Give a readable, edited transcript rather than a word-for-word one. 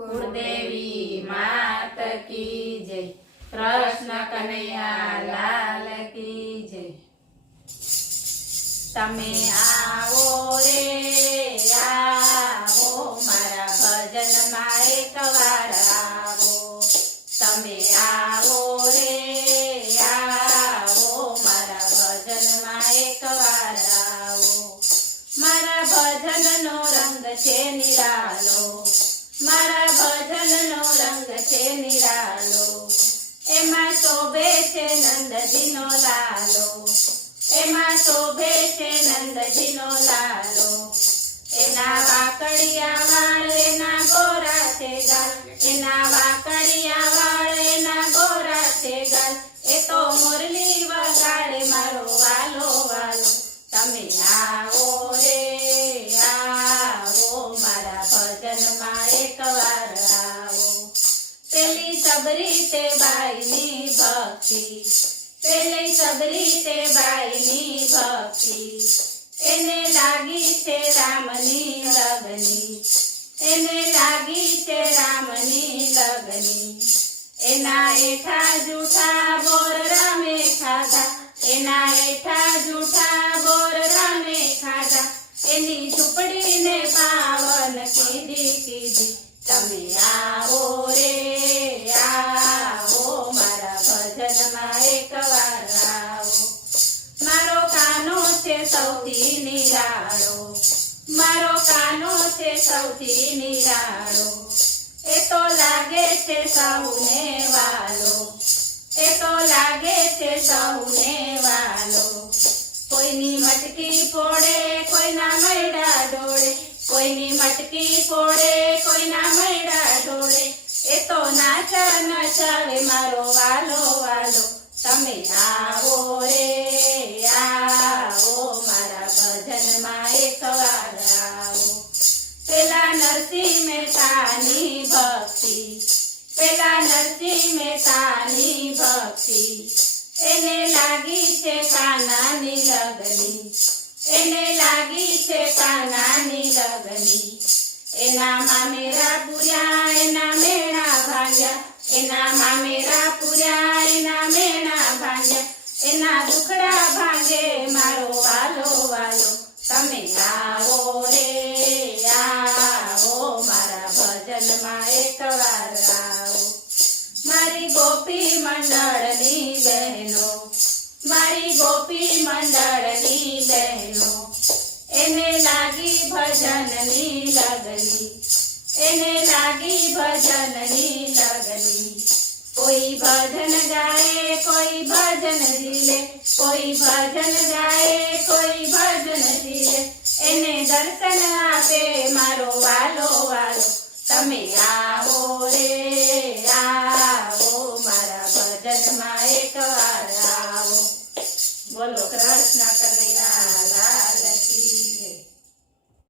कुलदेवी मात की जय। कृष्ण कन्हैया लाल की जय। तमे आवो रे आवो मारा भजन मां एक वार आवो। तमे आवो रे आवो मारा भजन मां एक वार आवो। मारा भजन नो रंग छे निरालो, मारा भजन नो रंग छे निरालो। एमा शोभे छे नंदजी नो लालो, एमा शोभे छे नंदजी नो लालो। एना वाकड़िया वाळ एना गोरा छे गाल, एना वाकड़िया वाळ एना गोरा छे गाल। ए तो मुरली वगाड़े मारो वालो वालो। तमे आवो रे आवो मारा भजन मां एक वार आवो। पेली सबरी ते बाईनी भक्ति, पेली सबरी ते बाईनी भक्ति। एने लागी छे रामनी लगनी, एने लागी छे रामनी लगनी। एना एठा जूठा बोर रामे खाधा, एना एठा जूठा बोर रामे खाधा। एनी झूपड़ी ने पावन कीधी कीधी। तमे आवो रे आवो मारा भजन मां एक वार आवो। मारो कानो छे सौथी निराळो, मारो कानो छे सौथी निराळो। ए तो लागे छे सौने वालो, ए तो लागे छे सौने वालो। कोईनी मटकी फोड़े कोईना मैडा ढोळे, कोईनी मटकी फोड़े कोईना मैडा ढोळे। ए तो नाच नचावे मारो वालो वालो। तमे आवो रे आवो मारा भजन मां एक वार आवो। पेला नरसिंह मेहतानी भक्ति, पेला नरसिंह मेहतानी भक्ति। एने लागी छे कानानी लगनी, एने लागी छे कानानी लगनी। एना मामेरा पूर्या एना मेणा भांग्या, एना मामेरा पूर्या एना मेणा भांग्या। एना दुखड़ा भांगे मारो वालो वालो। तमे आवो रे आवो मारा भजन मां एक वार आवो। मारी गोपी मंडळनी बहनो, मारी गोपी मंडळनी बहनो। एने लागी भजननी लगनी, एने लागी भजननी लगनी। कोई भजन गाए कोई भजन झीले, कोई भजन गाए कोई भजन झीले। एने दर्शन आपे मारो वालो वालो। तमे आवो रे आवो मारा भजन मां एक वार आवो। बोलो कृष्ण।